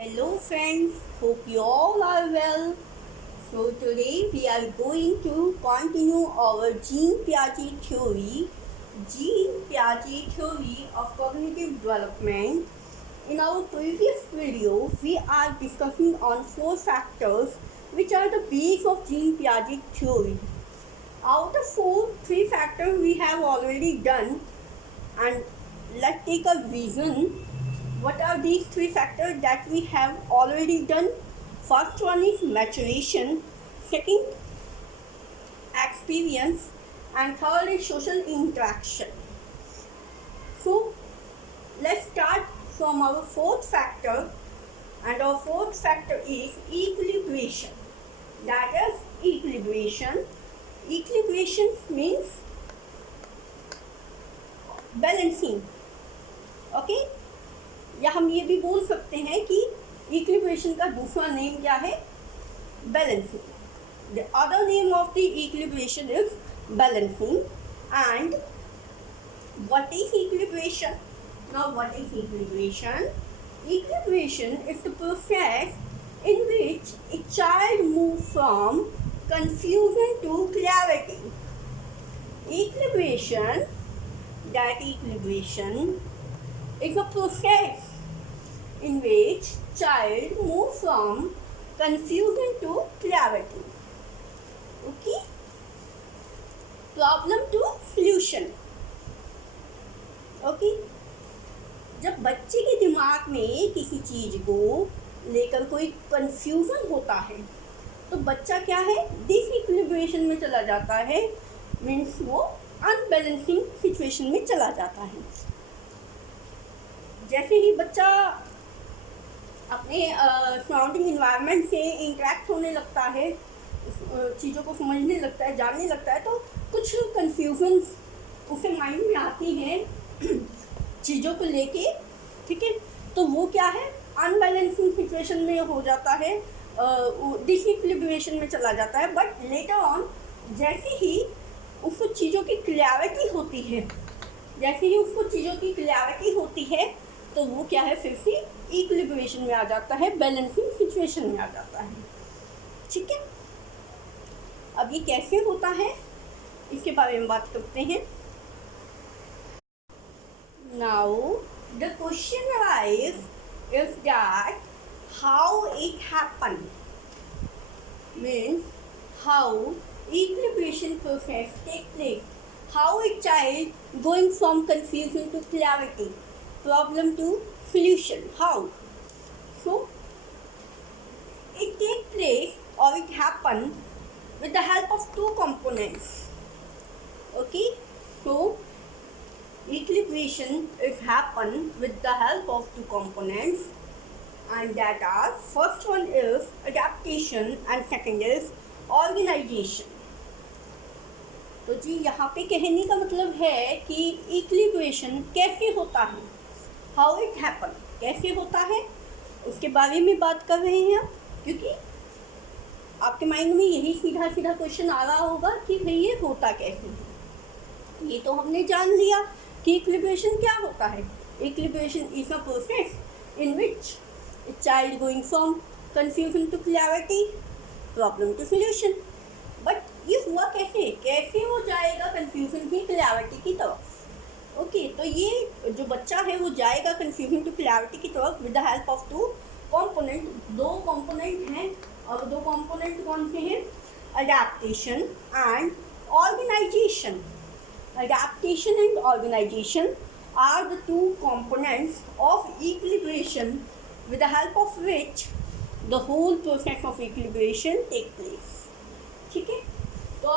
Hello friends, hope you all are well. So today we are going to continue our Jean Piaget theory of cognitive development. In our previous video, we are discussing on 4 factors which are the base of Jean Piaget theory. Out of 3 factors we have already done, and let's take a reason. What are these 3 factors that we have already done? First one is maturation, second experience, and third is social interaction. So let's start from our 4th factor, and our 4th factor is equilibration. That is equilibration. Equilibration means balancing. Okay, या हम ये भी बोल सकते हैं कि equilibration का दूसरा नेम क्या है? Balancing. The other name of the equilibration is balancing. And what is equilibration? Now what is equilibration? Equilibration is the process in which a child moves from confusion to clarity. Equilibration is a process in which child moves from confusion to clarity. Okay? Problem to solution. Okay? जब बच्चे के दिमाग में किसी चीज़ को लेकर कोई confusion होता है तो बच्चा क्या है? डिसइक्विलिब्रेशन में चला जाता है. मीन्स वो अनबैलेंसिंग सिचुएशन में चला जाता है. जैसे ही बच्चा अपने सराउंडिंग इन्वायरमेंट से इंटरेक्ट होने लगता है, चीज़ों को समझने लगता है, जानने लगता है, तो कुछ कंफ्यूजन उसे माइंड में आती हैं चीज़ों को लेके. ठीक है, तो वो क्या है? अनबैलेंसिंग सिचुएशन में हो जाता है, डिसइक्विलिब्रेशन में चला जाता है. बट लेटर ऑन जैसे ही उसको चीज़ों की क्लैरिटी होती है, तो वो क्या है? फिर से इक्विलिब्रेशन में आ जाता है, बैलेंसिंग सिचुएशन में आ जाता है. ठीक है, अब ये कैसे होता है इसके बारे में बात करते हैं. Now the question arise is that how it happen. Means how equilibration process take place. How a child going from confusion to clarity. Problem to solution. How? So it takes place or it happen with the help of 2 components. Okay, so equilibration is happen with the help of 2 components, and that are first one is adaptation and second is organization. तो जी यहाँ पे कहने का मतलब है कि equilibration कैसे होता है, हाउ इट हैपन, कैसे होता है, उसके बारे में बात कर रहे हैं. क्योंकि आपके माइंड में यही सीधा क्वेश्चन आ रहा होगा कि भाई ये होता कैसे है. ये तो हमने जान लिया कि इक्विलिब्रेशन क्या होता है. Equilibration is a process in which a child going from confusion to clarity, problem to solution. But ये हुआ कैसे वो जाएगा कंफ्यूजन की क्लैरिटी की तरफ. ओके, तो ये जो बच्चा है वो जाएगा कंफ्यूजन टू क्लैरिटी की तरफ with the help of 2 component. 2 component हैं, और 2 कंपोनेंट कौन से हैं? Adaptation and organisation. Adaptation and organization are the 2 components of equilibration with the help of which the whole process of equilibration take place. ठीक है, तो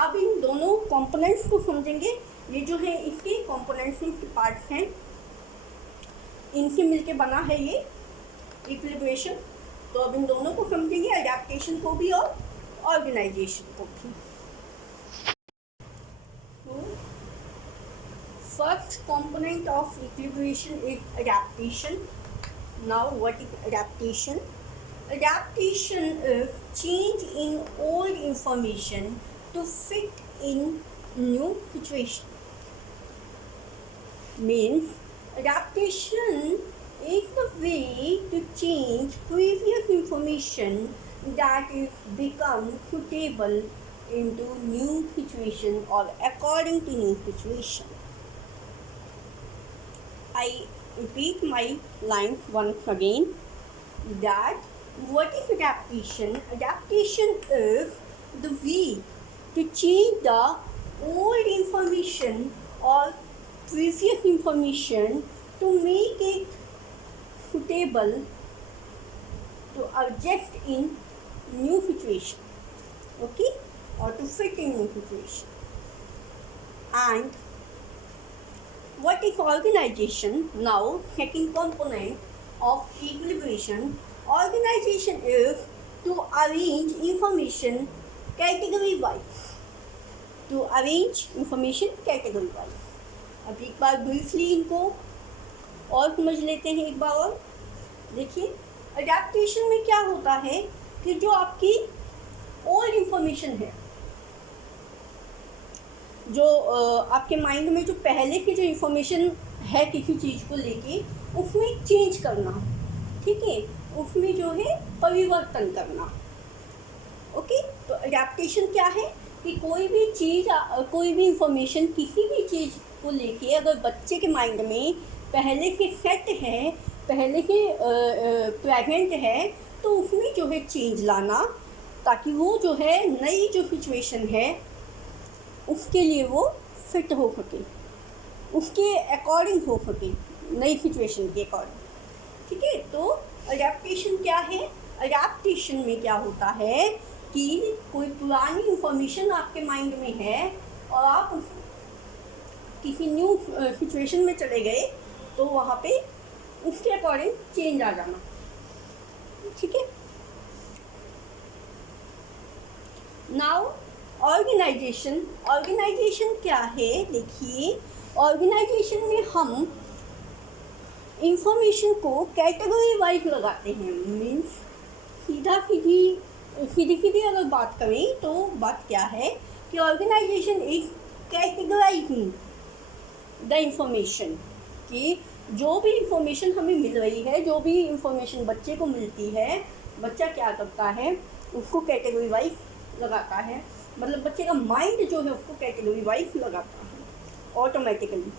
अब इन दोनों कंपोनेंट्स को समझेंगे. ये जो है इसके कंपोनेंट्स के पार्ट्स हैं, इनसे मिलके बना है ये इक्विलिब्रेशन. तो अब इन दोनों को समझेंगे, अडैप्टेशन को भी और ऑर्गेनाइजेशन को भी. First component of equilibration is adaptation. Now what is adaptation? Adaptation is change in old information to fit in new situation. Means adaptation is the way to change previous information that is become suitable into new situation or according to new situation. I repeat my line once again, that what is adaptation? Adaptation is the way to change the old information or previous information to make it suitable to adjust in new situation, okay, or to fit in new situation. And what is organization? Now, second component of equilibration. Organization is to arrange information category wise. To arrange information category wise. अब एक बार briefly इनको और समझ लेते हैं एक बार और. देखिए, अडेप्टेशन में क्या होता है कि जो आपकी ओल्ड इंफॉर्मेशन है, जो आपके माइंड में जो पहले की जो इंफॉर्मेशन है किसी चीज़ को लेके, उसमें चेंज करना, ठीक है, उसमें जो है परिवर्तन करना. ओके, तो अडेप्टेशन क्या है कि कोई भी चीज़, कोई भी इंफॉर्मेशन किसी भी चीज़ को लेके अगर बच्चे के माइंड में पहले के सेट है, पहले के प्रेजेंट है, तो उसमें जो है चेंज लाना, ताकि वो जो है नई जो सिचुएशन है उसके लिए वो फिट हो सके, उसके अकॉर्डिंग हो सके, नई सिचुएशन के अकॉर्डिंग. ठीक है, तो अडेप्टेशन क्या है? अडेप्टेशन में क्या होता है कि कोई पुरानी इंफॉर्मेशन आपके माइंड में है और आप किसी न्यू सिचुएशन में चले गए, तो वहाँ पे उसके अकॉर्डिंग चेंज आ जाना. ठीक है. Now organisation. ऑर्गेनाइजेशन क्या है? देखिए, ऑर्गेनाइजेशन में हम इंफॉर्मेशन को कैटेगरी वाइज लगाते हैं. मीन्स सीधी अगर बात करें तो बात क्या है कि organisation is categorising the information, कि जो भी इंफॉर्मेशन हमें मिल रही है, जो भी इंफॉर्मेशन बच्चे को मिलती है, बच्चा क्या करता है, उसको कैटेगरी वाइज लगाता है. मतलब बच्चे का माइंड जो है उसको कैटेगरी वाइज लगाता है ऑटोमेटिकली.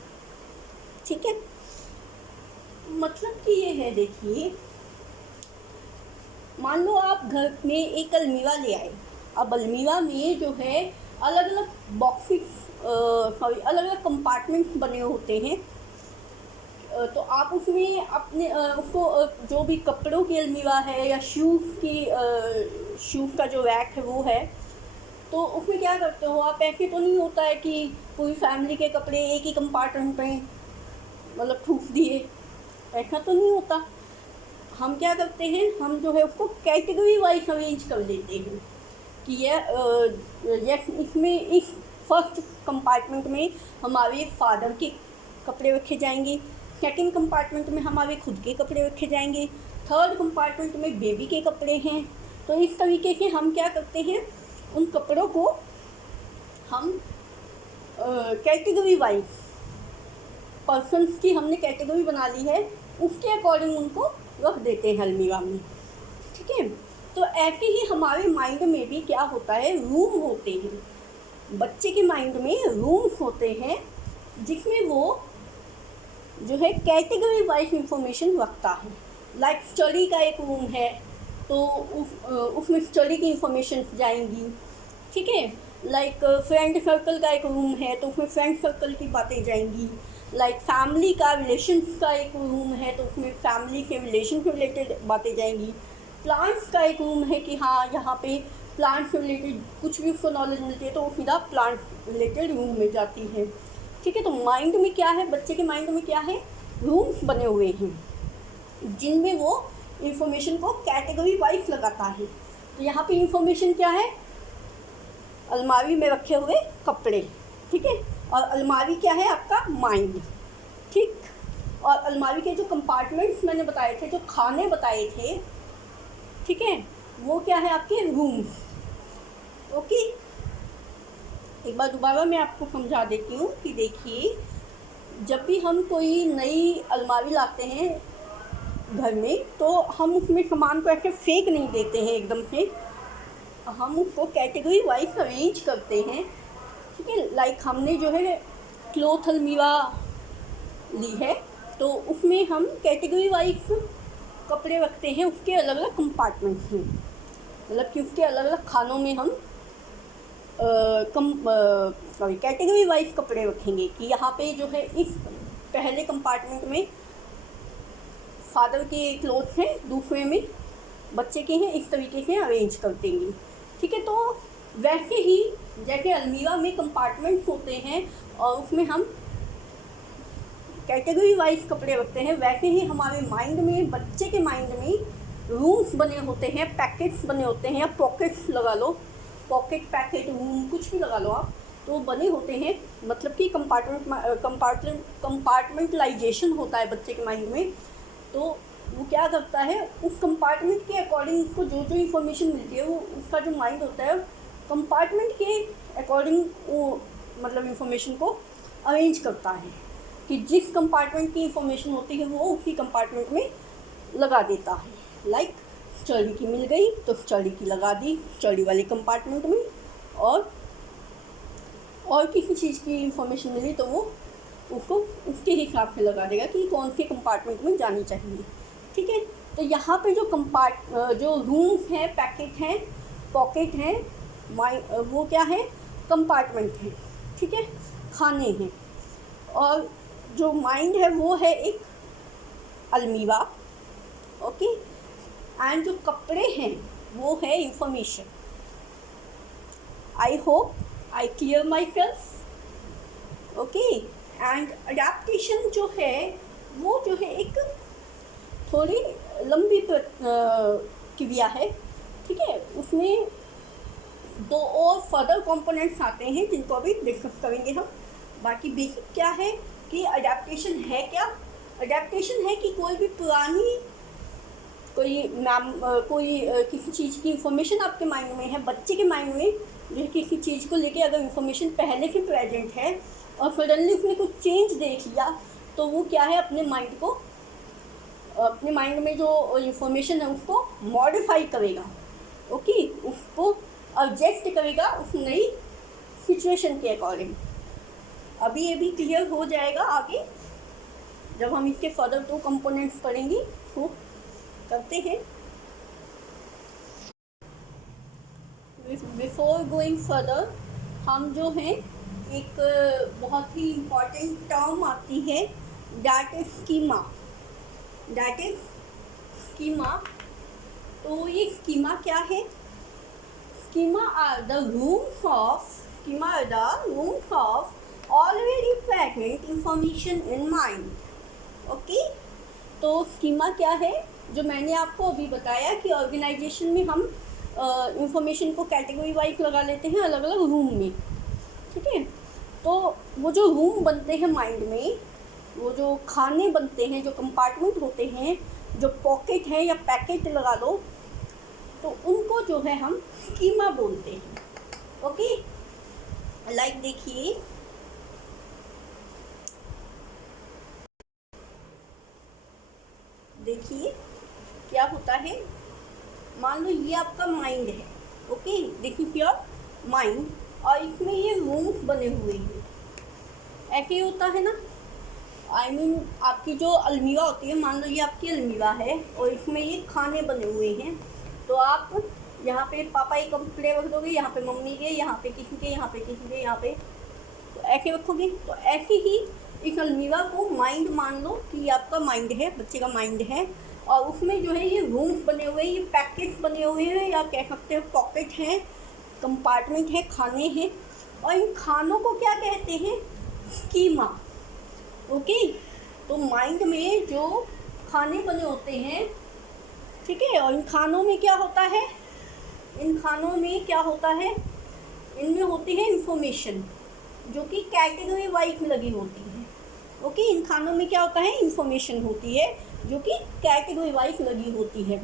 ठीक है, मतलब कि ये है, देखिए, मान लो आप घर में एक अलमीरा ले आए. अब अलमीरा में जो है अलग अलग बॉक्सेस, अलग अलग कंपार्टमेंट्स बने होते हैं. तो आप उसमें अपने उसको जो भी कपड़ों की अलमीरा है या शूज़ का जो रैक है वो है, तो उसमें क्या करते हो आप? ऐसे तो नहीं होता है कि पूरी फैमिली के कपड़े एक ही कंपार्टमेंट में मतलब ठूक दिए, ऐसा तो नहीं होता. हम क्या करते हैं, हम जो है उसको कैटेगरी वाइज अरेंज कर देते हैं कि ये इसमें इस फर्स्ट कंपार्टमेंट में हमारे फादर के कपड़े रखे जाएंगे, सेकंड कंपार्टमेंट में हमारे खुद के कपड़े रखे जाएंगे, थर्ड कंपार्टमेंट में बेबी के कपड़े हैं. तो इस तरीके से हम क्या करते हैं, उन कपड़ों को हम कैटेगरी वाइज, पर्सन्स की हमने कैटेगरी बना ली है, उसके अकॉर्डिंग उनको रख देते हैं अलमीरा में. ठीक है, तो ऐसे ही हमारे माइंड में भी क्या होता है, रूम होते हैं. बच्चे के माइंड में रूम्स होते हैं जिसमें वो जो है कैटेगरी वाइज इंफॉर्मेशन रखता है. लाइक स्टडी का एक रूम है, तो उसमें स्टडी की इंफॉर्मेशन जाएंगी. ठीक है, लाइक फ्रेंड सर्कल का एक रूम है, तो उसमें फ्रेंड सर्कल की बातें जाएंगी. लाइक फैमिली का, रिलेशन का एक रूम है, तो उसमें फैमिली के रिलेशन से रिलेटेड बातें जाएंगी. प्लांट्स का एक रूम है कि हाँ, यहाँ पे प्लांट से रिलेटेड कुछ भी उसको नॉलेज मिलती है तो वो सीधा प्लांट रिलेटेड रूम में जाती है. ठीक है, तो माइंड में क्या है, बच्चे के माइंड में क्या है, रूम्स बने हुए हैं जिनमें वो इंफॉर्मेशन को कैटेगरी वाइज लगाता है. तो यहाँ पे इंफॉर्मेशन क्या है, अलमारी में रखे हुए कपड़े. ठीक है, और अलमारी क्या है, आपका माइंड. ठीक, और अलमारी के जो कंपार्टमेंट्स मैंने बताए थे, जो खाने बताए थे, ठीक है, वो क्या है, आपके रूम. ओके, एक बार दोबारा मैं आपको समझा देती हूँ कि देखिए, जब भी हम कोई नई अलमारी लाते हैं घर में, तो हम उसमें सामान को ऐसे फेंक नहीं देते हैं एकदम से, हम उसको कैटेगरी वाइज अरेंज करते हैं। ठीक है, लाइक हमने जो है क्लॉथ अलमीरा ली है, तो उसमें हम कैटेगरी वाइज कपड़े रखते हैं, उसके अलग अलग कंपार्टमेंट हैं, मतलब कि उसके अलग अलग खानों में हम कैटेगरी वाइज कपड़े रखेंगे कि यहाँ पे जो है इस पहले कंपार्टमेंट में फादर के क्लोथ्स हैं, दूसरे में बच्चे के हैं, इस तरीके से अरेंज कर देंगे। ठीक है, तो वैसे ही जैसे अलमीरा में कंपार्टमेंट्स होते हैं और उसमें हम कैटेगरी वाइज कपड़े रखते हैं, वैसे ही हमारे माइंड में, बच्चे के माइंड में रूम्स बने होते हैं, पैकेट्स बने होते हैं, या पॉकेट्स लगा लो, पॉकेट पैकेट रूम कुछ भी लगा लो आप, तो बने होते हैं। मतलब कि कंपार्टमेंटलाइजेशन होता है बच्चे के माइंड में। तो वो क्या करता है, उस कंपार्टमेंट के अकॉर्डिंग उसको जो जो इन्फॉर्मेशन मिलती है, वो उसका जो माइंड होता है कंपार्टमेंट के अकॉर्डिंग वो मतलब इन्फॉर्मेशन को अरेंज करता है कि जिस कंपार्टमेंट की इन्फॉर्मेशन होती है वो उसी कंपार्टमेंट में लगा देता है। लाइक स्टडी की मिल गई तो स्टडी की लगा दी स्टडी वाले कंपार्टमेंट में, और किसी चीज़ की इन्फॉर्मेशन मिली तो वो उसको उसके हिसाब से लगा देगा कि कौन से कंपार्टमेंट में जानी चाहिए। ठीक है, तो यहाँ पे जो रूम्स हैं, पैकेट हैं, पॉकेट हैं, वो क्या है, कंपार्टमेंट हैं। ठीक है, खाने हैं, और जो माइंड है वो है एक अलमीरा। ओके, एंड जो कपड़े हैं वो है information. I hope I clear my self. Okay, and adaptation जो है वो जो है एक थोड़ी लंबी क्रिया है। ठीक है, उसमें 2 और फर्दर कंपोनेंट्स आते हैं जिनको अभी डिस्कस करेंगे हम। बाकी बेसिक क्या है कि अडेप्टेशन है क्या। अडेप्टेशन है कि कोई भी पुरानी किसी चीज़ की इंफॉर्मेशन आपके माइंड में है, बच्चे के माइंड में जो किसी चीज़ को लेके अगर इंफॉर्मेशन पहले से प्रेजेंट है और सडनली उसने कुछ चेंज देख लिया, तो वो क्या है, अपने माइंड में जो इंफॉर्मेशन है उसको मॉडिफाई करेगा। ओके, उसको एडजस्ट करेगा उस नई सिचुएशन के अकॉर्डिंग। अभी ये भी क्लियर हो जाएगा आगे जब हम इसके फर्दर 2 कंपोनेंट्स पढ़ेंगे। तो करते हैं, बिफोर गोइंग फर्दर हम जो हैं एक बहुत ही इम्पॉर्टेंट टर्म आती है, दैट इज स्कीमा। तो ये स्कीमा क्या है? Schema are the rooms of already present information in mind. Okay, तो स्कीमा क्या है? जो मैंने आपको अभी बताया कि ऑर्गेनाइजेशन में हम इंफॉर्मेशन को कैटेगरी वाइज लगा लेते हैं अलग अलग रूम में। ठीक है, तो वो जो रूम बनते हैं माइंड में, वो जो खाने बनते हैं, जो कंपार्टमेंट होते हैं, जो पॉकेट है या पैकेट लगा लो, तो उनको जो है हम स्कीमा बोलते हैं। ओके, लाइक देखिए क्या होता है। मान लो ये आपका माइंड है। ओके, देखिए योर माइंड, और इसमें ये रूम्स बने हुए हैं। ऐसे ही होता है ना, I mean, आपकी जो अलमीरा होती है, मान लो ये आपकी अलमीरा है और इसमें ये खाने बने हुए हैं। तो आप यहाँ पे पापा एक कपड़े रख दोगे, यहाँ पे मम्मी के, यहाँ पे किसी के, यहाँ पे किसी के, यहाँ पे, तो ऐसे रखोगे। तो ऐसे ही इस अलमीरा को माइंड मान लो कि ये आपका माइंड है, बच्चे का माइंड है, और उसमें जो है ये रूम्स बने हुए हैं, ये पैकेट्स बने हुए हैं, या कह सकते हैं पॉकेट हैं, कंपार्टमेंट है, खाने हैं, और इन खानों को क्या कहते हैं? स्कीमा। ओके, तो माइंड में जो खाने बने होते हैं, ठीक है, और इन खानों में क्या होता है? इनमें होती है इंफॉर्मेशन जो कि कैटेगरी वाइज लगी होती है। ओके, इन खानों में क्या होता है? इंफॉर्मेशन होती है जो कि कैटेगरी वाइज लगी होती है,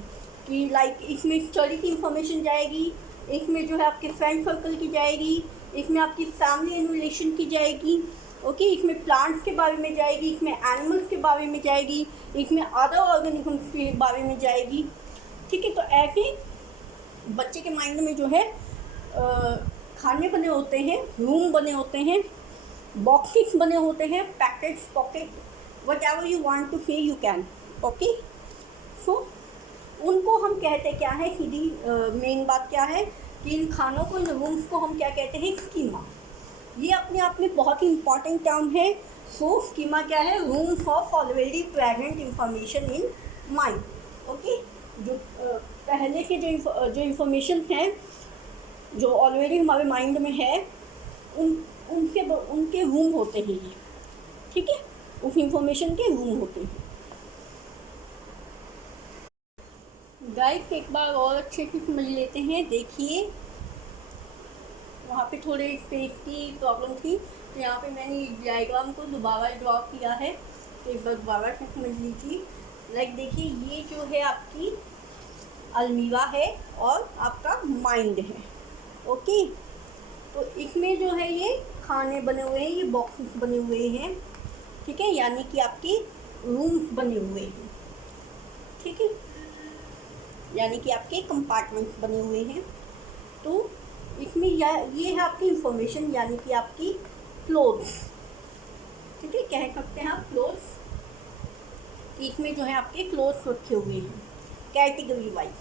कि लाइक इसमें स्टडी की इंफॉर्मेशन जाएगी, इसमें जो है आपके फ्रेंड सर्कल की जाएगी, इसमें आपकी फैमिली एंड रिलेशन की जाएगी, ओके, इसमें प्लांट्स के बारे में जाएगी, इसमें एनिमल्स के बारे में जाएगी, इसमें अदर ऑर्गेनिजम्स के बारे में जाएगी। ठीक है, तो ऐसे बच्चे के माइंड में जो है खाने बने होते हैं, रूम बने होते हैं, बॉक्सेस बने होते हैं, packets, pocket, whatever you want to say you can. Okay, so उनको हम कहते क्या है, सीधी मेन बात क्या है कि इन खानों को, इन रूम्स को हम क्या कहते हैं, स्कीमा। ये अपने आप में बहुत ही इंपॉर्टेंट टर्म है। सो स्कीमा क्या है, rooms of already present information in mind. Okay, जो पहले के जो इंफॉर्मेशन हैं जो ऑलरेडी हमारे माइंड में है, उनके रूम होते हैं ये। ठीक है, उस इंफॉर्मेशन के रूम होते हैं। गाइस एक बार और अच्छे से समझ लेते हैं। देखिए वहाँ पे थोड़े स्पेस की प्रॉब्लम थी, तो यहाँ पे मैंने डायग्राम को दोबारा ड्रॉ किया है, तो एक बार दोबारा से समझ लीजिए। लाइक देखिए, ये जो है आपकी अलमीरा है और आपका माइंड है। ओके, तो इसमें जो है ये खाने बने हुए हैं, ये बॉक्सेस बने हुए हैं। ठीक है, यानी कि आपके रूम्स बने हुए हैं। ठीक है, यानी कि आपके कंपार्टमेंट्स बने हुए हैं। तो इसमें ये है आपकी इंफॉर्मेशन, यानी कि आपकी क्लोथ्स। ठीक है, कह सकते हैं आप क्लोथ्स। इसमें जो है आपके क्लोथ्स रखे हुए हैं कैटेगरी वाइज।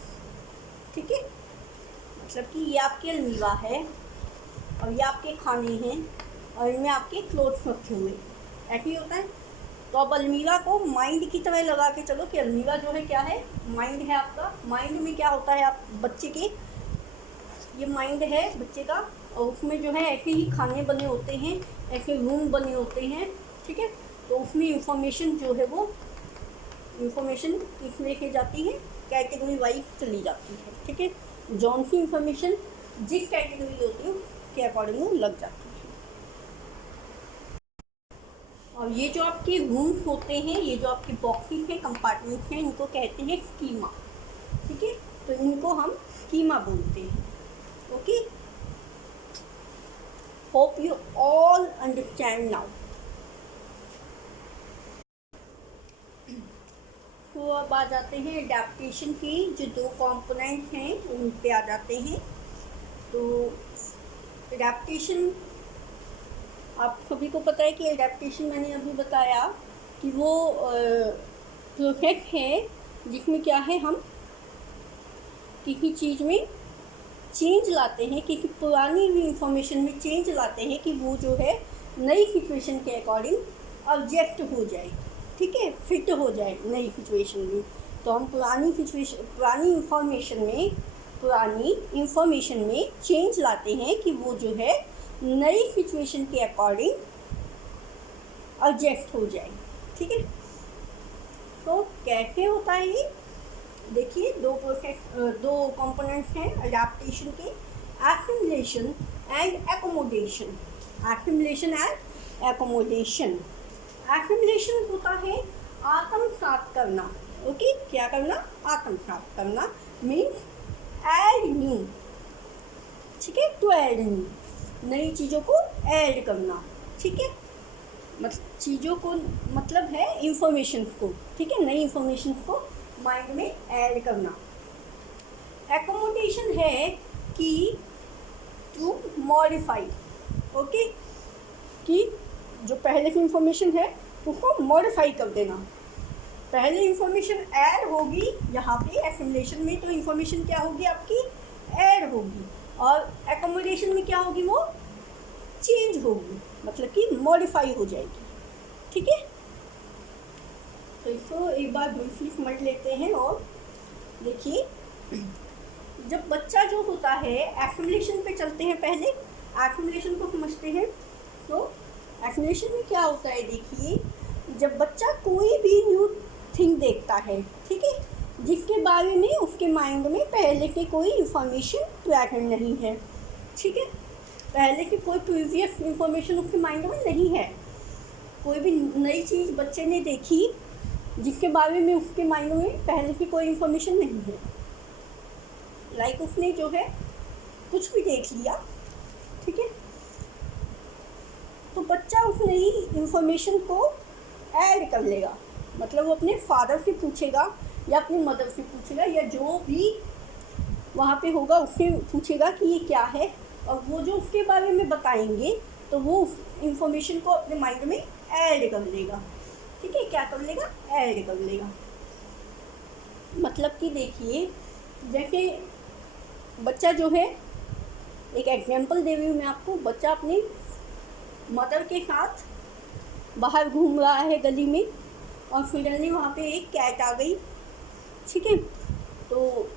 ठीक है, मतलब कि ये आपकी अलमीरा है और ये आपके खाने हैं और इनमें आपके क्लोथ्स रखे हुए हैं। ऐसे ही होता है। तो अब अलमीरा को माइंड की तरह लगा के चलो कि अलमीरा जो है क्या है, माइंड है आपका। माइंड में क्या होता है, आप बच्चे के, ये माइंड है बच्चे का, और उसमें जो है ऐसे ही खाने बने होते हैं, ऐसे रूम बने होते हैं। ठीक है, तो उसमें इंफॉर्मेशन जो है वो इंफॉर्मेशन किस लेके जाती है, कैटेगरी वाइज चली जाती है। ठीक है, जौन सी इंफॉर्मेशन जिस कैटेगरी होती है उसके अकॉर्डिंग लग जाती है। और ये जो आपके रूम्स होते हैं, ये जो आपके बॉक्सेस हैं, कंपार्टमेंट्स हैं, इनको कहते हैं स्कीमा। ठीक है, तो इनको हम स्कीमा बोलते हैं। Okay, hope you all understand now. तो अब आ जाते हैं एडेप्टेशन की जो दो कंपोनेंट्स हैं उन पे आ जाते हैं। तो एडेप्टेशन, आप सभी को पता है कि एडेप्टेशन मैंने अभी बताया कि वो प्रोसेस है जिसमें क्या है, हम किसी चीज़ में चेंज लाते हैं, किसी पुरानी इंफॉर्मेशन में चेंज लाते हैं कि वो जो है नई सिचुएशन के अकॉर्डिंग ऑब्जेक्ट हो जाए। ठीक है, फिट हो जाए नई सिचुएशन में। तो हम पुरानी इंफॉर्मेशन में चेंज लाते हैं कि वो जो है नई सिचुएशन के अकॉर्डिंग ऑब्जेक्ट हो जाए। ठीक है, तो कैसे होता है ये, देखिए दो कंपोनेंट्स हैं एडेप्टेशन के, assimilation and accommodation. Assimilation and accommodation. Assimilation होता है आत्मसात करना। ओके, क्या करना, आत्मसात करना, मीन्स ऐड न्यू। ठीक है, टू ऐड न्यू, नई चीज़ों को ऐड करना। ठीक है, मतलब चीज़ों को मतलब है इंफॉर्मेशन को। ठीक है, नई इंफॉर्मेशन को माइंड में ऐड करना। एकोमोडेशन है कि टू मॉडिफाई। ओके, कि जो पहले की इंफॉर्मेशन है उसको मॉडिफाई कर देना। पहले इंफॉर्मेशन ऐड होगी यहाँ पे एसिमिलेशन में, तो इंफॉर्मेशन क्या होगी आपकी, ऐड होगी। और एकोमोडेशन में क्या होगी, वो चेंज होगी, मतलब कि मॉडिफाई हो जाएगी। ठीक है, तो इसको एक बार ब्रीफली समझ लेते हैं। और देखिए, जब बच्चा जो होता है, एसिमिलेशन पे चलते हैं, पहले एसिमिलेशन को समझते हैं। तो एसिमिलेशन में क्या होता है, देखिए जब बच्चा कोई भी न्यू थिंग देखता है, ठीक है, जिसके बारे में उसके माइंड में पहले की कोई इंफॉर्मेशन प्रेजेंट नहीं है। ठीक है, पहले की कोई प्रीवियस इंफॉर्मेशन उसके माइंड में नहीं है, कोई भी नई चीज़ बच्चे ने देखी जिसके बारे में उसके माइंड में पहले की कोई इंफॉर्मेशन नहीं है। लाइक उसने जो है कुछ भी देख लिया, ठीक है, तो बच्चा उस नई इंफॉर्मेशन को ऐड कर लेगा। मतलब वो अपने फादर से पूछेगा या अपनी मदर से पूछेगा या जो भी वहाँ पे होगा उससे पूछेगा कि ये क्या है, और वो जो उसके बारे में बताएंगे तो वो उस इंफॉर्मेशन को अपने माइंड में ऐड कर लेगा। ठीक है, क्या कर लेगा? ऐड कर लेगा। मतलब कि देखिए, जैसे बच्चा जो है, एक एग्जांपल दे रही हूँ मैं आपको। बच्चा अपनी मदर के साथ बाहर घूम रहा है गली में और सडनली वहाँ पे एक कैट आ गई। ठीक है, तो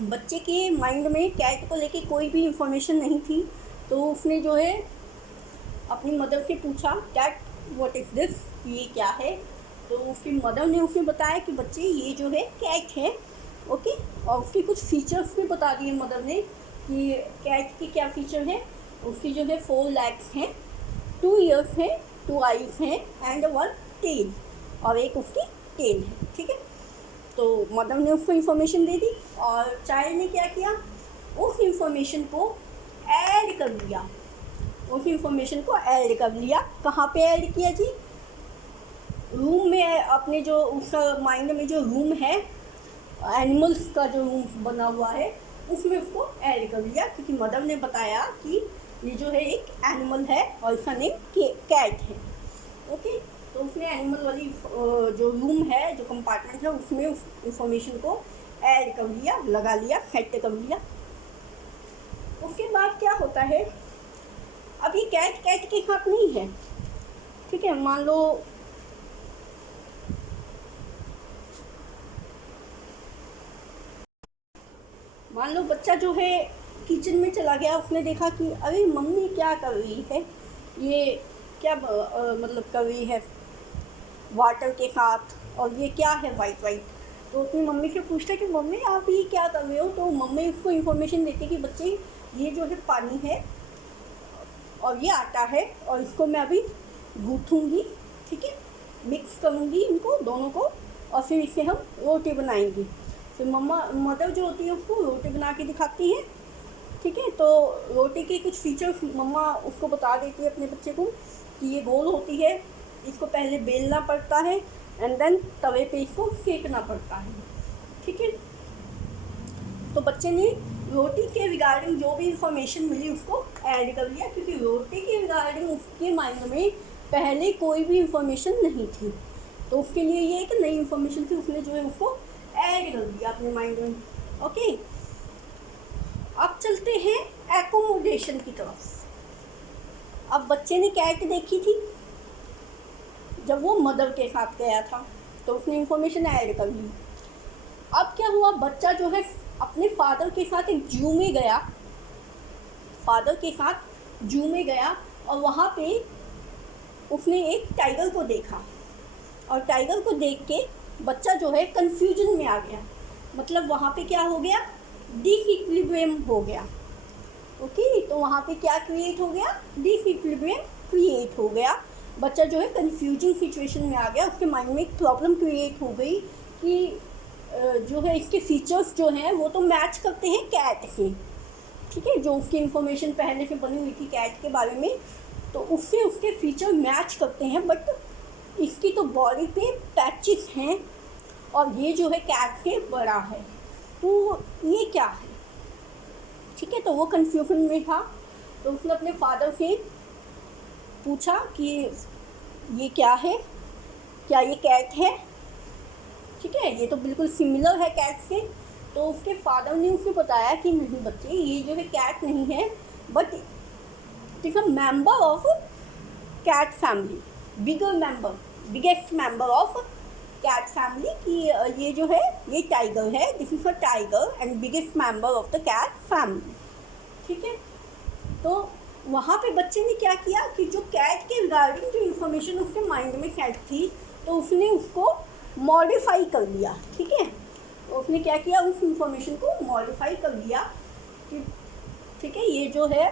बच्चे के माइंड में कैट को लेके कोई भी इंफॉर्मेशन नहीं थी, तो उसने जो है अपनी मदर से पूछा, कैट व्हाट इज़ दिस, ये क्या है? तो उसकी मदर ने उसे बताया कि बच्चे ये जो है कैट है। ओके, और उसके कुछ फीचर्स भी बता दिए मदर ने कि कैट के क्या फीचर है। उसकी जो है 4 legs हैं, 2 ears हैं, 2 eyes हैं एंड 1 टेल, और एक उसकी टेल है। ठीक है, तो मदर ने उसको इन्फॉर्मेशन दे दी और चाइल्ड ने क्या किया, उस इंफॉर्मेशन को ऐड कर लिया। उस इंफॉर्मेशन को ऐड कर लिया। कहाँ पे ऐड किया जी? रूम में। अपने जो उसका माइंड में जो रूम है, एनिमल्स का जो रूम बना हुआ है, उसमें उसको ऐड कर लिया, क्योंकि मदर ने बताया कि ये जो है एक एनिमल है और इसका नेम कैट है। ओके, तो उसने एनिमल वाली जो रूम है, जो कंपार्टमेंट है, उसमें उस इंफॉर्मेशन को ऐड कर लिया, लगा लिया, सेट कर लिया। उसके बाद क्या होता है, अब ये कैट के साथ नहीं है। ठीक है, मान लो बच्चा जो है किचन में चला गया। उसने देखा कि अरे मम्मी क्या कर रही है, ये क्या मतलब कर रही है वाटर के साथ, और ये क्या है वाइट वाइट। तो अपनी मम्मी से पूछता कि मम्मी आप ये क्या कर रहे हो? तो मम्मी उसको इन्फॉर्मेशन देती कि बच्चे ये जो है पानी है और ये आटा है, और इसको मैं अभी गूँथूँगी। ठीक है, मिक्स करूँगी इनको दोनों को, और फिर इससे हम रोटी बनाएंगे। फिर मदर जो होती है उसको रोटी बना के दिखाती है। ठीक है, तो रोटी के कुछ फीचर्स मम्मा उसको बता देती है अपने बच्चे को कि ये गोल होती है, इसको पहले बेलना पड़ता है एंड देन तवे पे इसको सेकना पड़ता है। ठीक है, तो बच्चे ने रोटी के रिगार्डिंग जो भी इंफॉर्मेशन मिली उसको ऐड कर लिया, क्योंकि रोटी के रिगार्डिंग उसके माइंड में पहले कोई भी इंफॉर्मेशन नहीं थी। तो उसके लिए ये एक नई इंफॉर्मेशन थी, उसने जो है उसको ऐड कर दिया अपने माइंड में। ओके, अब चलते हैं एकोमोडेशन की तरफ। अब बच्चे ने कैट देखी थी जब वो मदर के साथ गया था, तो उसने इंफॉर्मेशन ऐड कर ली। अब क्या हुआ, बच्चा जो है अपने फादर के साथ एक जू में गया। फादर के साथ जू में गया और वहाँ पे उसने एक टाइगर को देखा, और टाइगर को देख के बच्चा जो है कंफ्यूजन में आ गया। मतलब वहाँ पे क्या हो गया, डिसइक्विलिब्रियम हो गया। ओके, तो वहाँ पे क्या क्रिएट हो गया, डिसइक्विलिब्रियम क्रिएट हो गया। बच्चा जो है कंफ्यूजिंग सिचुएशन में आ गया। उसके माइंड में एक प्रॉब्लम क्रिएट हो गई कि जो है इसके फीचर्स जो हैं वो तो मैच करते हैं कैट से। ठीक है, जो उसकी इन्फॉर्मेशन पहले से बनी हुई थी कैट के बारे में, तो उससे उसके फीचर मैच करते हैं, बट इसकी तो बॉडी पे पैचेस हैं और ये जो है कैट से बड़ा है, तो ये क्या है? ठीक है, तो वो कंफ्यूजन में था। तो उसने अपने फादर से पूछा कि ये क्या है, क्या ये कैट है? ठीक है, ये तो बिल्कुल सिमिलर है कैट से। तो उसके फादर ने उसे बताया कि नहीं बच्चे, ये जो है कैट नहीं है, but it is a member of cat family, biggest member of cat family. कि ये जो है ये टाइगर है, this is a tiger and biggest member of the cat family. ठीक है, तो वहाँ पे बच्चे ने क्या किया कि जो कैट के रिगार्डिंग जो इन्फॉर्मेशन उसके माइंड में सेट थी, तो उसने उसको मॉडिफाई कर लिया। ठीक है, उसने क्या किया, उस इंफॉर्मेशन को मॉडिफाई कर लिया कि ठीक है, ये जो है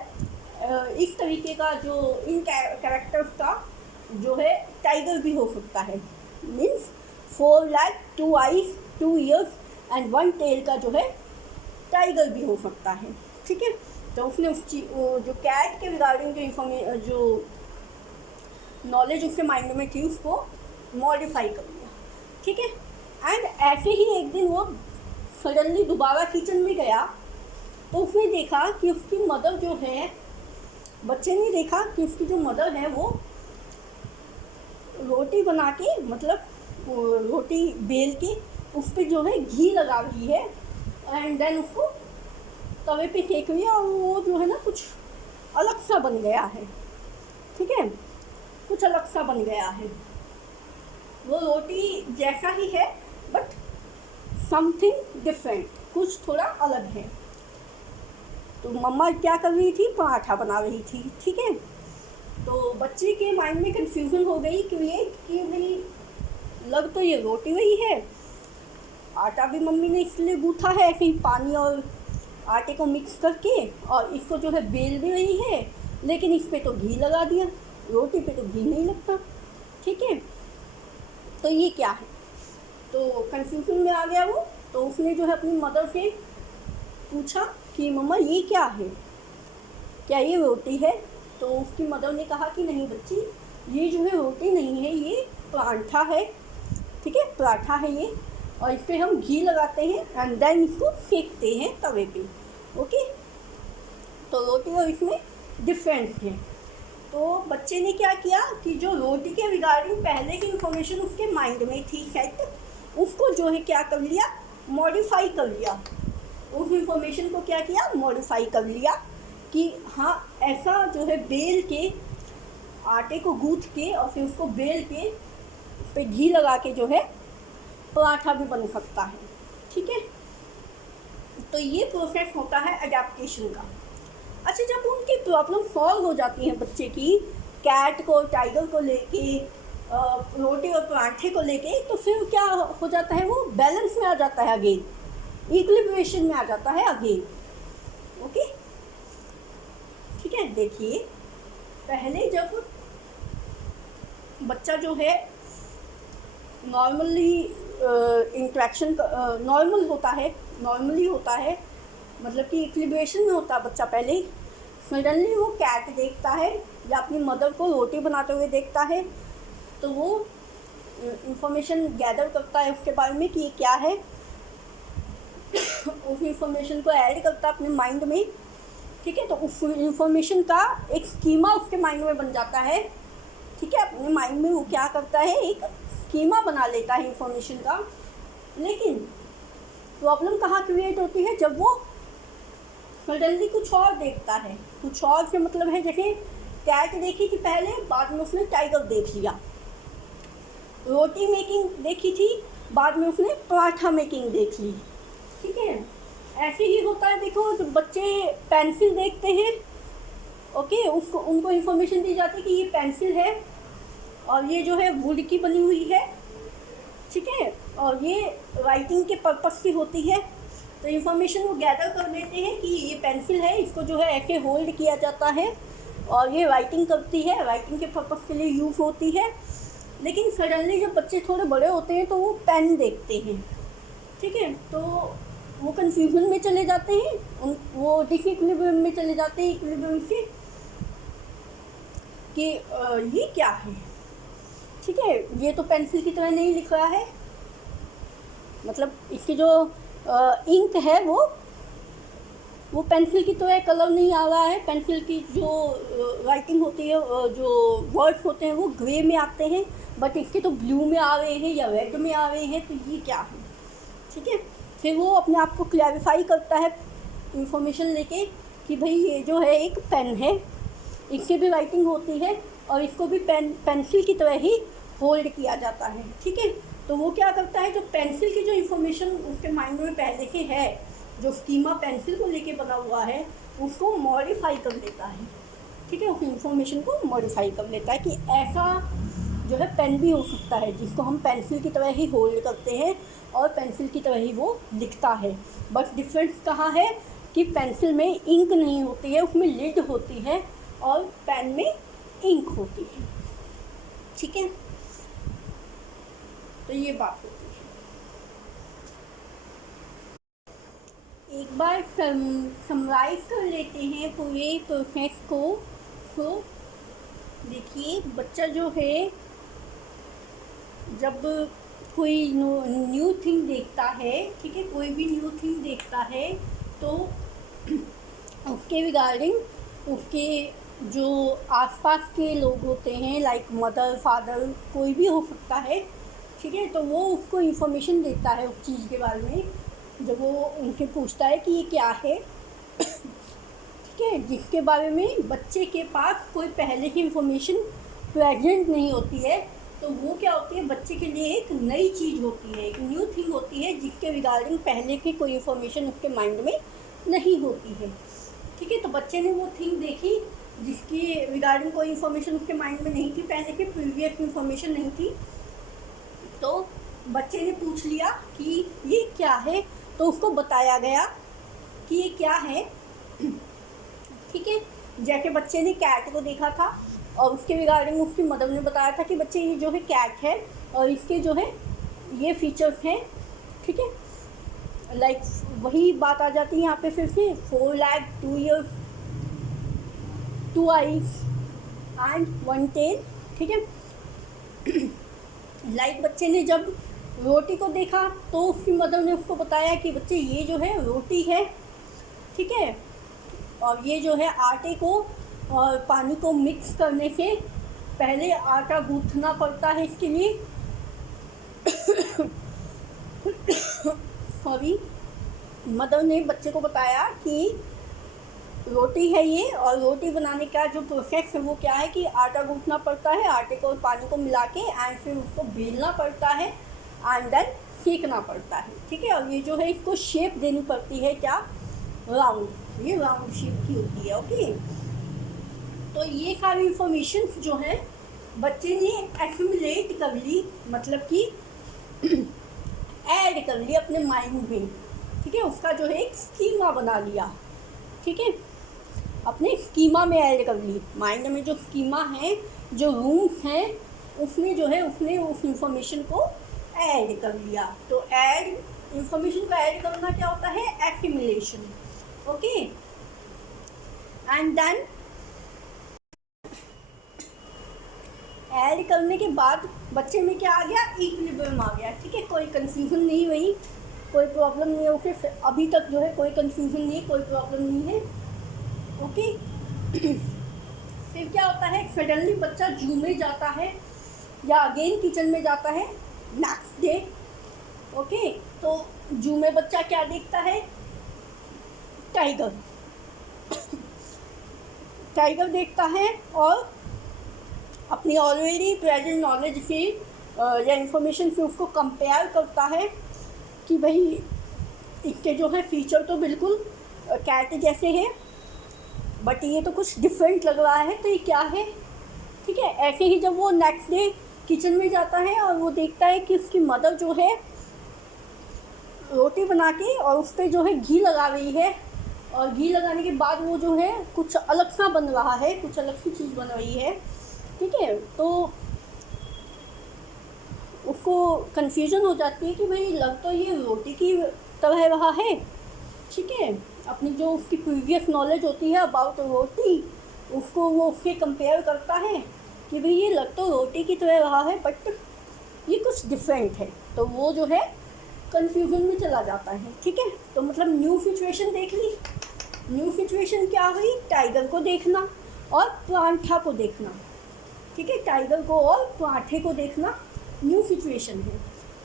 इस तरीके का जो इन कैरेक्टर्स का जो है टाइगर भी हो सकता है। Means 4 legs, 2 eyes, 2 ears and 1 tail का जो है टाइगर भी हो सकता है। ठीक है, तो उसने जो कैट के रिगार्डिंग जो नॉलेज उसके माइंड में थी उसको मॉडिफाई कर लिया, ठीक है। एंड ऐसे ही एक दिन वो सडनली दोबारा किचन में गया तो उसने देखा कि उसकी मदर जो है, बच्चे ने देखा कि उसकी जो मदर है वो रोटी बना के, मतलब रोटी बेल के उस पर जो है घी लगा रही है एंड देन उसको तवे पे सेक लिया और वो जो है ना कुछ अलग सा बन गया है, ठीक है, कुछ अलग सा बन गया है। वो रोटी जैसा ही है बट समथिंग डिफरेंट, कुछ थोड़ा अलग है। तो मम्मा क्या कर रही थी, पराठा बना रही थी, ठीक है। तो बच्चे के माइंड में कंफ्यूजन हो गई कि भाई लग तो ये रोटी वही है, आटा भी मम्मी ने इसलिए गूँथा है ऐसे ही पानी और आटे को मिक्स करके, और इसको जो है बेल भी रही है लेकिन इस पे तो घी लगा दिया, रोटी पे तो घी नहीं लगता, ठीक है। तो ये क्या है, तो कंफ्यूजन में आ गया वो। तो उसने जो है अपनी मदर से पूछा कि मम्मा ये क्या है, क्या ये रोटी है? तो उसकी मदर ने कहा कि नहीं बच्ची, ये जो है रोटी नहीं है, ये पराठा है, ठीक है, पराठा है ये, और इस पर हम घी लगाते हैं एंड देन इसको सेकते हैं तवे पे, ओके। तो रोटी और इसमें डिफरेंस है। तो बच्चे ने क्या किया कि जो रोटी के रिगार्डिंग पहले की इन्फॉर्मेशन उसके माइंड में थी सेट, उसको जो है क्या कर लिया, मॉडिफाई कर लिया। उस इन्फॉर्मेशन को क्या किया, मॉडिफाई कर लिया कि हाँ ऐसा जो है बेल के, आटे को गूँथ के और फिर उसको बेल के उस पर घी लगा के जो है पराठा भी बन सकता है, ठीक है। तो ये प्रोसेस होता है अडेप्टेशन का। अच्छा, जब उनकी प्रॉब्लम सॉल्व हो जाती है बच्चे की, कैट को, टाइगर को लेके, रोटी और पराठे को लेके, तो फिर क्या हो जाता है, वो बैलेंस में आ जाता है अगेन, इक्विलिब्रेशन में आ जाता है अगेन, ओके, ठीक है। देखिए, पहले जब बच्चा जो है नॉर्मली इंट्रैक्शन नॉर्मली होता है, मतलब कि इक्विलिब्रेशन में होता है बच्चा, पहले सडनली वो कैट देखता है या अपनी मदर को रोटी बनाते हुए देखता है, तो वो इंफॉर्मेशन गैदर करता है उसके बारे में कि ये क्या है, उस इंफॉर्मेशन को ऐड करता है अपने माइंड में, ठीक है। तो उस इंफॉर्मेशन का एक स्कीमा उसके माइंड में बन जाता है, ठीक है। अपने माइंड में वो क्या करता है, एक स्कीमा बना लेता है इंफॉर्मेशन का। लेकिन प्रॉब्लम कहाँ क्रिएट होती है, जब वो सडनली कुछ और देखता है। कुछ और से मतलब है, जैसे कैट देखी थी पहले, बाद में उसने टाइगर देख लिया, रोटी मेकिंग देखी थी, बाद में उसने पराठा मेकिंग देख ली, ठीक है। ऐसे ही होता है, देखो जब बच्चे पेंसिल देखते हैं, ओके, उसको उनको इन्फॉर्मेशन दी जाती है कि ये पेंसिल है और ये जो है वुड की बनी हुई है, ठीक है, और ये राइटिंग के पर्पस से होती है। तो इन्फॉर्मेशन वो गैदर कर लेते हैं कि ये पेंसिल है, इसको जो है ऐसे होल्ड किया जाता है और ये राइटिंग करती है, राइटिंग के पर्पस के लिए यूज़ होती है। लेकिन सडनली जब बच्चे थोड़े बड़े होते हैं तो वो पेन देखते हैं, ठीक है, तो वो कंफ्यूजन में चले जाते हैं, वो डिसइक्विलिब्रियम में चले जाते हैं, इक्विलिब्रियम से कि ये क्या है, ठीक है, ये तो पेंसिल की तरह नहीं लिख रहा है, मतलब इसकी जो इंक है वो पेंसिल की तरह कलर नहीं आ रहा है, पेंसिल की जो राइटिंग होती है, जो वर्ड्स होते हैं वो ग्रे में आते हैं, बट इसके तो ब्लू में आ रहे हैं या रेड में आ रहे हैं, तो ये क्या है, ठीक है। फिर वो अपने आप को क्लैरिफाई करता है इंफॉर्मेशन लेके कि भाई ये जो है एक पेन है, इससे भी राइटिंग होती है और इसको भी पेंसिल की तरह ही होल्ड किया जाता है, ठीक है। तो वो क्या करता है, जो पेंसिल की जो इन्फॉर्मेशन उसके माइंड में पहले से है, जो स्कीमा पेंसिल को लेके बना हुआ है, उसको मॉडिफाई कर लेता है, ठीक है, उस इन्फॉर्मेशन को मॉडिफाई कर लेता है कि ऐसा जो है पेन भी हो सकता है जिसको हम पेंसिल की तरह ही होल्ड करते हैं और पेंसिल की तरह ही वो लिखता है। बट डिफरेंस कहाँ है कि पेंसिल में इंक नहीं होती है, उसमें लिड होती है और पेन में इंक होती है, ठीक है। तो ये बात होती है। एक एक बार समराइज कर लेते हैं पूरे प्रोसेस को। तो देखिए, बच्चा जो है जब कोई न्यू थिंग देखता है, ठीक है, कोई भी न्यू थिंग देखता है तो उसके रिगार्डिंग उसके जो आसपास के लोग होते हैं, लाइक मदर फादर, कोई भी हो सकता है, ठीक है, तो वो उसको इन्फॉर्मेशन देता है उस चीज़ के बारे में। जब वो उनसे पूछता है कि ये क्या है, ठीक है, जिसके बारे में बच्चे के पास कोई पहले की इन्फॉर्मेशन प्रेजेंट नहीं होती है, तो वो क्या होती है, बच्चे के लिए एक नई चीज़ होती है, एक न्यू थिंग होती है, जिसके रिगार्डिंग पहले की कोई इन्फॉर्मेशन उसके माइंड में नहीं होती है, ठीक है। तो बच्चे ने वो थिंग देखी जिसकी रिगार्डिंग कोई इन्फॉर्मेशन उसके माइंड में नहीं थी, पहले की प्रीवियस इन्फॉर्मेशन नहीं थी, तो बच्चे ने पूछ लिया कि ये क्या है, तो उसको बताया गया कि ये क्या है, ठीक है। जैसे बच्चे ने कैट को देखा था और उसके रिगार्डिंग उसकी मदर ने बताया था कि बच्चे ये जो है कैट है और इसके जो है ये फीचर्स हैं, ठीक है। लाइक वही बात आ जाती है यहाँ पे फिर से, 4 lakh 2 ears 2 eyes and 1 tail, ठीक है। लाइक बच्चे ने जब रोटी को देखा तो उसकी मदर ने उसको बताया कि बच्चे ये जो है रोटी है, ठीक है, और ये जो है आटे को और पानी को मिक्स करने से पहले आटा गूंथना पड़ता है इसके लिए। सॉरी, मदर ने बच्चे को बताया कि रोटी है ये, और रोटी बनाने का जो प्रोसेस है वो क्या है कि आटा गूंथना पड़ता है, आटे को और पानी को मिला के, एंड फिर उसको बेलना पड़ता है एंड देन सेकना पड़ता है, ठीक है। और ये जो है इसको शेप देनी पड़ती है, क्या, राउंड, ये राउंड शेप की होती है, ओके। तो ये सारी इंफॉर्मेशन जो है बच्चे ने एक्यूमुलेट कर ली, मतलब कि ऐड कर ली अपने माइंड में, ठीक है, उसका जो है एक स्कीमा बना लिया, ठीक है, अपने स्कीमा में ऐड कर ली। माइंड में जो स्कीमा है, जो रूम्स हैं, उसमें जो है उसने उस इंफॉर्मेशन को ऐड कर लिया। तो ऐड इंफॉर्मेशन को ऐड करना क्या होता है, accumulation, okay. And then add करने के बाद बच्चे में क्या आ गया, इक्विलिब्रियम आ गया, ठीक है, कोई कंफ्यूजन नहीं हुई, कोई प्रॉब्लम नहीं है ओके। अभी तक जो है कोई कंफ्यूजन नहीं, कोई प्रॉब्लम नहीं है, ओके। फिर क्या होता है, सडनली बच्चा जू में जाता है या अगेन किचन में जाता है नेक्स्ट डे, ओके। तो जू में बच्चा क्या देखता है, टाइगर, टाइगर देखता है, और अपनी ऑलरेडी प्रेजेंट नॉलेज से या इंफॉर्मेशन से उसको कंपेयर करता है कि भाई इसके जो है फीचर तो बिल्कुल कैट जैसे हैं, बट ये तो कुछ डिफरेंट लग रहा है, तो ये क्या है, ठीक है। ऐसे ही जब वो नेक्स्ट डे किचन में जाता है और वो देखता है कि उसकी मदर जो है रोटी बना के और उस पर जो है घी लगा रही है, और घी लगाने के बाद वो जो है कुछ अलग सा बन रहा है, कुछ अलग सी चीज़ बन रही है, ठीक है। तो उसको कन्फ्यूज़न हो जाती है कि भाई लग तो ये रोटी की तरह रहा है, ठीक है। अपनी जो उसकी प्रीवियस नॉलेज होती है अबाउट रोटी, उसको वो उससे कंपेयर करता है कि भाई ये लग तो रोटी की तरह रहा है, बट ये कुछ डिफरेंट है, तो वो जो है कन्फ्यूजन में चला जाता है, ठीक है। तो मतलब न्यू सिचुएशन देख ली, न्यू सिचुएशन क्या हुई, टाइगर को देखना और परांठा को देखना, ठीक है, टाइगर को और पराठे को देखना न्यू सिचुएशन है।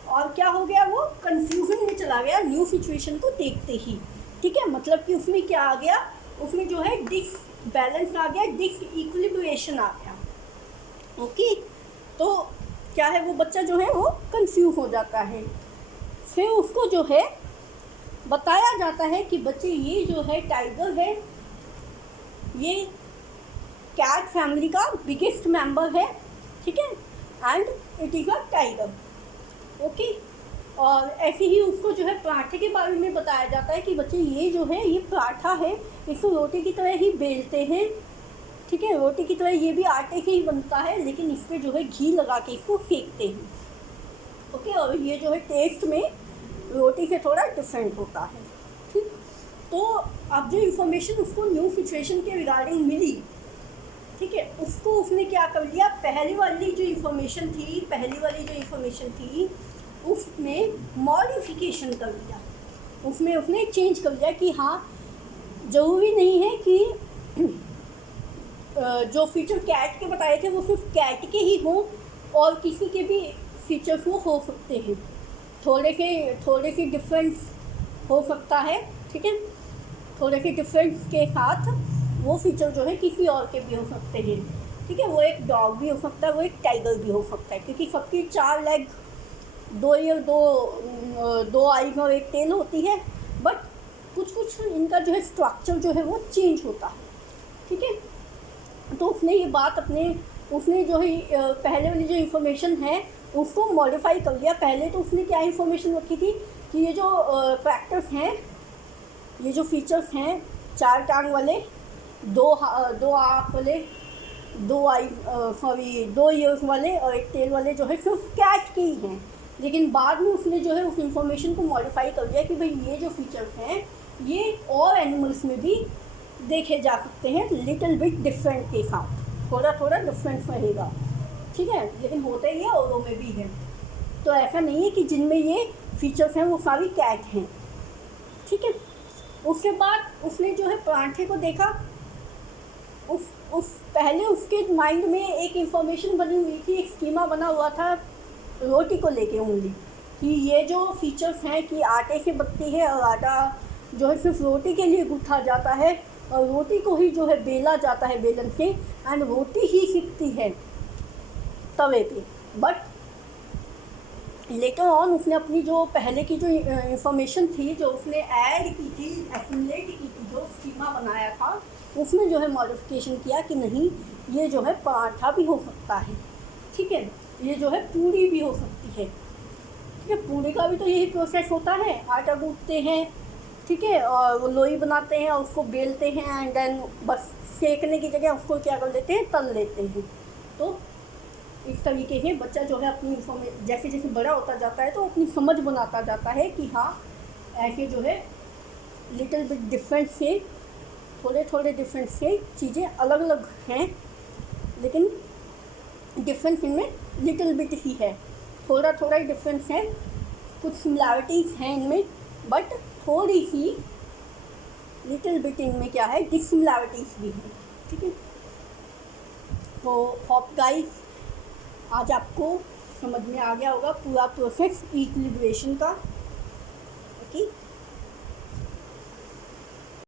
और क्या हो गया, वो कन्फ्यूजन में चला गया न्यू सिचुएशन को देखते ही, ठीक है। मतलब कि उसमें क्या आ गया, उसमें जो है डिसबैलेंस आ गया, डिसइक्विलिब्रेशन आ गया, ओके। तो क्या है, वो बच्चा जो है वो कंफ्यूज हो जाता है। फिर उसको जो है बताया जाता है कि बच्चे ये जो है टाइगर है, ये कैट फैमिली का बिगेस्ट मेंबर है, ठीक है, and it is a tiger, okay. और ऐसे ही उसको जो है पराठे के बारे में बताया जाता है कि बच्चे ये जो है ये पराठा है, इसको रोटी की तरह ही बेलते हैं, ठीक है, रोटी की तरह ये भी आटे से ही बनता है, लेकिन इस पर जो है घी लगा के इसको सेकते हैं, ओके। और ये जो है टेस्ट में रोटी से थोड़ा डिफरेंट होता है, ठीक। तो अब जो इन्फॉर्मेशन उसको न्यू सिचुएशन के रिगार्डिंग मिली, ठीक है, उसको उसने क्या कर लिया, पहली वाली जो इन्फॉर्मेशन थी उसमें मॉडिफिकेशन कर दिया, उसमें उसने चेंज कर दिया कि हाँ ज़रूरी नहीं है कि जो फीचर कैट के बताए थे वो सिर्फ कैट के ही हों और किसी के भी फीचर्स वो हो सकते हैं, थोड़े से डिफरेंस हो सकता है, ठीक है, थोड़े से डिफरेंस के साथ वो फीचर जो है किसी और के भी हो सकते हैं, ठीक है, वो एक डॉग भी हो सकता है, वो एक टाइगर भी हो सकता है, क्योंकि सबकी 4 लेग, 2 ईयर, 2 आईज और एक टेल होती है, बट कुछ इनका जो है स्ट्रक्चर जो है वो चेंज होता है, ठीक है। तो उसने ये बात उसने जो है पहले वाली जो इन्फॉर्मेशन है उसको मॉडिफाई कर लिया। पहले तो उसने क्या इन्फॉर्मेशन रखी थी कि ये जो फैक्टर्स हैं, ये जो फीचर्स हैं, 4 टांग वाले, 2 आँख वाले, 2 ईयर्स वाले और एक टेल वाले जो है सिर्फ कैट के ही हैं। लेकिन बाद में उसने जो है उस इन्फॉर्मेशन को मॉडिफाई कर दिया कि भाई ये जो फीचर्स हैं ये और एनिमल्स में भी देखे जा सकते हैं, लिटिल बिट डिफरेंट के साथ, थोड़ा डिफरेंस रहेगा, ठीक है, लेकिन होता ही है औरों में भी है। तो ऐसा नहीं है कि जिनमें ये फीचर्स हैं वो सारी कैट हैं, ठीक है। उसके बाद उसने जो है परांठे को देखा, पहले उसके माइंड में एक इन्फॉर्मेशन बनी हुई थी, एक स्कीमा बना हुआ था रोटी को लेके ओनली, कि ये जो फीचर्स हैं कि आटे से बनती है और आटा जो है सिर्फ रोटी के लिए गूँथा जाता है और रोटी को ही जो है बेला जाता है बेलन से, एंड रोटी ही सिकती है तवे पे। बट लेटर ऑन उसने अपनी जो पहले की जो इन्फॉर्मेशन थी, जो उसने ऐड की थी, एक्यूमुलेट की थी, जो स्कीमा बनाया था, उसमें जो है मॉडिफिकेशन किया कि नहीं ये जो है पराठा भी हो सकता है, ठीक है, ये जो है पूड़ी भी हो सकती है, ठीक है, पूड़ी का भी तो यही प्रोसेस होता है, आटा गूँथते हैं, ठीक है, और वो लोई बनाते हैं और उसको बेलते हैं एंड देन बस सेकने की जगह उसको क्या कर लेते हैं, तल लेते हैं। तो इस तरीके से बच्चा जो है अपनी जैसे जैसे बड़ा होता जाता है तो अपनी समझ बनाता जाता है कि हाँ ऐसे जो है लिटिल बिट डिफरेंस से, थोड़े डिफरेंस से चीज़ें अलग अलग हैं, लेकिन डिफरेंस इनमें लिटिल बिट ही है, थोड़ा ही डिफरेंस है, कुछ सिमिलैरिटीज़ हैं इनमें, बट थोड़ी सी लिटिल बिट इनमें क्या है, डिससिमिलैरिटीज़ भी हैं, ठीक है। तो होप गाइस आज आपको समझ में आ गया होगा पूरा प्रोसेस इक्विलिब्रेशन का, ओके।